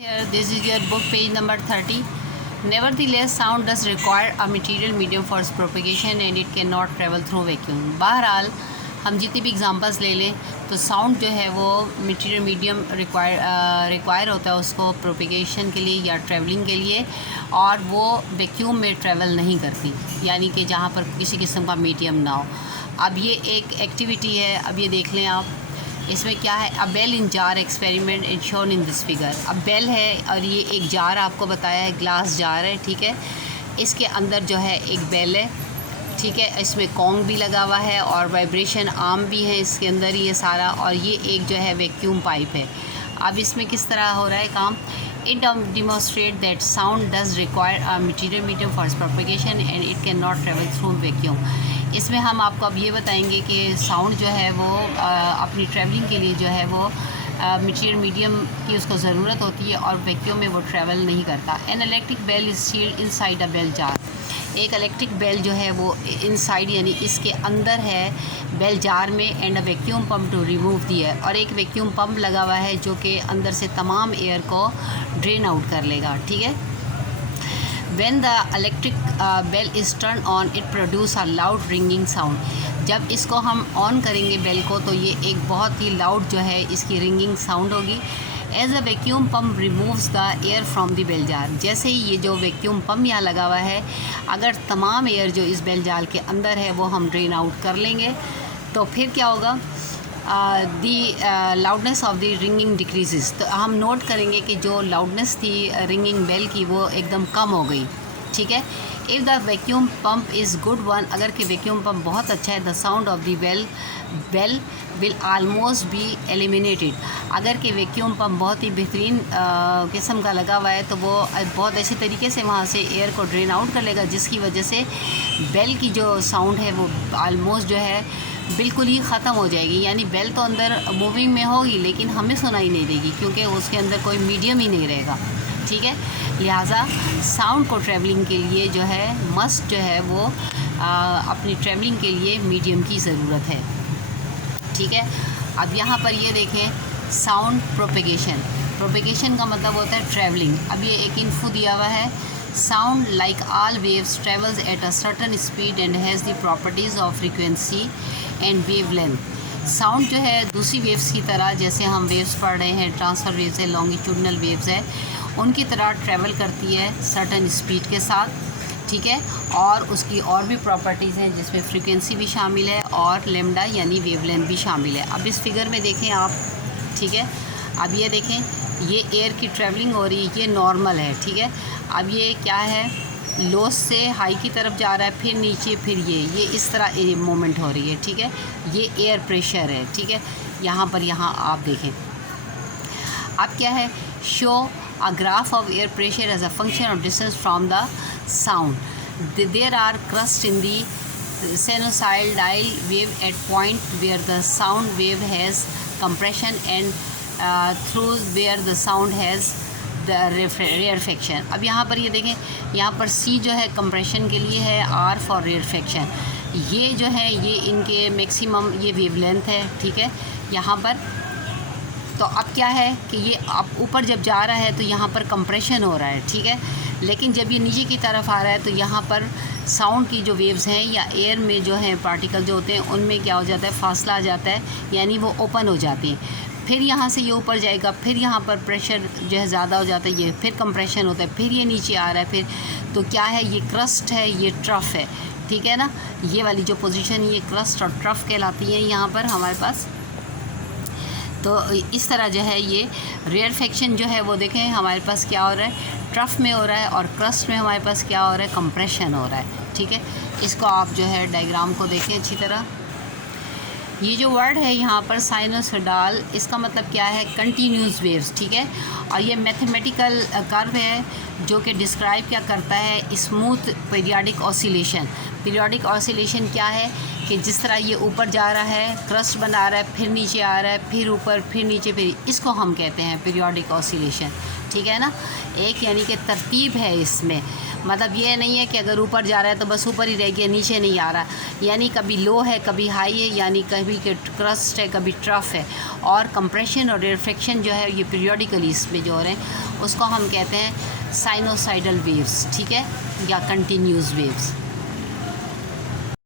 Here, this is your book, page number 30. Nevertheless, sound does require a material medium for its propagation and it cannot travel through vacuum. बहरहाल हम जितनी भी examples ले लें तो sound जो है वो मटीरियल मीडियम रिक्वायर होता है उसको प्रोपिगेशन के लिए या ट्रैवलिंग के लिए, और वो वैक्यूम में ट्रैवल नहीं करती, यानी कि जहाँ पर किसी किस्म का मीडियम ना हो। अब ये एक एक्टिविटी है, अब ये देख लें आप, इसमें क्या है, a bell in jar experiment is shown in this figure. अब बेल है और ये एक जार आपको बताया है, ग्लास जार है, ठीक है। इसके अंदर जो है एक बेल है, ठीक है। इसमें कॉन्ग भी लगा हुआ है और वाइब्रेशन आर्म भी है इसके अंदर ये सारा, और ये एक जो है वैक्यूम पाइप है। अब इसमें किस तरह हो रहा है काम, it demonstrate that sound does require a material medium for propagation and it can not travel through vacuum. इसमें हम आपको अब ये बताएंगे कि साउंड जो है वो अपनी ट्रैवलिंग के लिए जो है वो मटीरियल मीडियम की उसको ज़रूरत होती है और वैक्यूम में वो ट्रैवल नहीं करता। An electric bell is sealed inside a bell jar. एक इलेक्ट्रिक बेल जो है वो इनसाइड यानी इसके अंदर है बेल जार में, and a vacuum pump to remove the है, और एक वैक्यूम पम्प लगा हुआ है जो कि अंदर से तमाम एयर को ड्रेन आउट कर लेगा, ठीक है। When the electric bell is turned on, it produce a loud ringing sound. जब इसको हम ऑन करेंगे बेल को तो ये एक बहुत ही लाउड जो है इसकी रिंगिंग साउंड होगी। As a vacuum pump removes the air from the bell jar. जैसे ही ये जो वैक्यूम पम्प यहाँ लगा हुआ है, अगर तमाम एयर जो इस बेल जार के अंदर है वो हम ड्रेन आउट कर लेंगे तो फिर क्या होगा, the loudness of the ringing decreases. तो हम नोट करेंगे कि जो लाउडनेस थी रिंगिंग बेल की वो एकदम कम हो गई, ठीक है। If the vacuum pump is good one, अगर कि वैक्यूम पम्प बहुत अच्छा है, the sound of the bell will almost be eliminated. अगर कि वैक्यूम पम्प बहुत ही बेहतरीन किस्म का लगा हुआ है तो वो बहुत अच्छे तरीके से वहाँ से एयर को ड्रेन आउट कर लेगा, जिसकी वजह से बेल की जो साउंड है वो आलमोस्ट जो है बिल्कुल ही ख़त्म हो जाएगी। यानी बेल तो अंदर मूविंग में होगी लेकिन हमें सुनाई नहीं देगी क्योंकि उसके अंदर कोई मीडियम ही नहीं रहेगा, ठीक है। लिहाजा साउंड को ट्रैवलिंग के लिए जो है मस्ट जो है वो अपनी ट्रैवलिंग के लिए मीडियम की ज़रूरत है, ठीक है। अब यहाँ पर ये देखें साउंड प्रोपेगेशन का मतलब होता है ट्रैवलिंग। अब ये एक इन्फो दिया हुआ है, sound like all waves travels at a certain speed and has the properties of frequency and wave length. Sound जो है दूसरी वेव्स की तरह, जैसे हम वेव्स पढ़ रहे हैं, ट्रांसफ़र वेव्स है, लॉन्गिट्यूडनल वेव्स है, उनकी तरह ट्रैवल करती है सर्टन स्पीड के साथ, ठीक है। और उसकी और भी प्रॉपर्टीज़ हैं जिसमें फ्रीक्वेंसी भी शामिल है और लेमडा यानी वेवलेंथ भी शामिल है। अब इस फिगर में देखें आप, ठीक है। अब ये देखें, ये एयर की ट्रैवलिंग हो रही है, ये नॉर्मल है, ठीक है। अब ये क्या है, लो से हाई की तरफ जा रहा है, फिर नीचे, फिर ये इस तरह मूवमेंट हो रही है, ठीक है। ये एयर प्रेशर है, ठीक है। यहाँ पर आप देखें, अब क्या है, show a graph of air pressure as a function of distance from the sound. There are crusts in the sinusoidal wave at point where the sound wave has compression and through where the sound has the rarefaction. अब यहाँ पर ये देखें, यहाँ पर C जो है compression के लिए है, R फॉर रेयरफेक्शन। ये जो है ये इनके मैक्सिमम ये वेवलेंथ है, ठीक है। यहाँ पर तो अब क्या है कि ये अब ऊपर जब जा रहा है तो यहाँ पर कंप्रेशन हो रहा है, ठीक है। लेकिन जब ये नीचे की तरफ आ रहा है तो यहाँ पर साउंड की जो वेव्स हैं या एयर में जो है पार्टिकल जो होते हैं उनमें क्या हो जाता है, फासला आ जाता है, यानी वो ओपन हो जाती हैं। फिर यहाँ से ये ऊपर जाएगा, फिर यहाँ पर प्रेशर जो है ज़्यादा हो जाता है, ये फिर कंप्रेशन होता है, फिर ये नीचे आ रहा है, फिर तो क्या है, ये क्रस्ट है, ये ट्रफ है, ठीक है ना। ये वाली जो पोजीशन ये क्रस्ट और ट्रफ कहलाती है यहाँ पर हमारे पास। तो इस तरह जो है ये रेयरफेक्शन जो है वो देखें हमारे पास क्या हो रहा है, ट्रफ में हो रहा है, और क्रस्ट में हमारे पास क्या हो रहा है, कंप्रेशन हो रहा है, ठीक है। इसको आप जो है डायग्राम को देखें अच्छी तरह। ये जो वर्ड है यहाँ पर साइनोसोइडल, इसका मतलब क्या है, कंटिन्यूस वेव्स, ठीक है। और ये मैथमेटिकल कर्व है जो कि डिस्क्राइब क्या करता है, smooth periodic oscillation. Periodic oscillation क्या है कि जिस तरह ये ऊपर जा रहा है, क्रस्ट बना रहा है, फिर नीचे आ रहा है, फिर ऊपर, फिर नीचे, फिर इसको हम कहते हैं पीरियोडिक ऑसिलेशन। ठीक है ना, एक यानी कि तरतीब है इसमें। मतलब ये नहीं है कि अगर ऊपर जा रहा है तो बस ऊपर ही रह गया, नीचे नहीं आ रहा, यानी कभी लो है कभी हाई है, यानी कभी के क्रस्ट है कभी ट्रफ है। और कंप्रेशन और रिफ्लेक्शन जो है ये पीरियोडिकली इसमें जो हो रहे हैं उसको हम कहते हैं साइनोसाइडल वेव्स। ठीक है, या कंटिन्यूस वेव्स।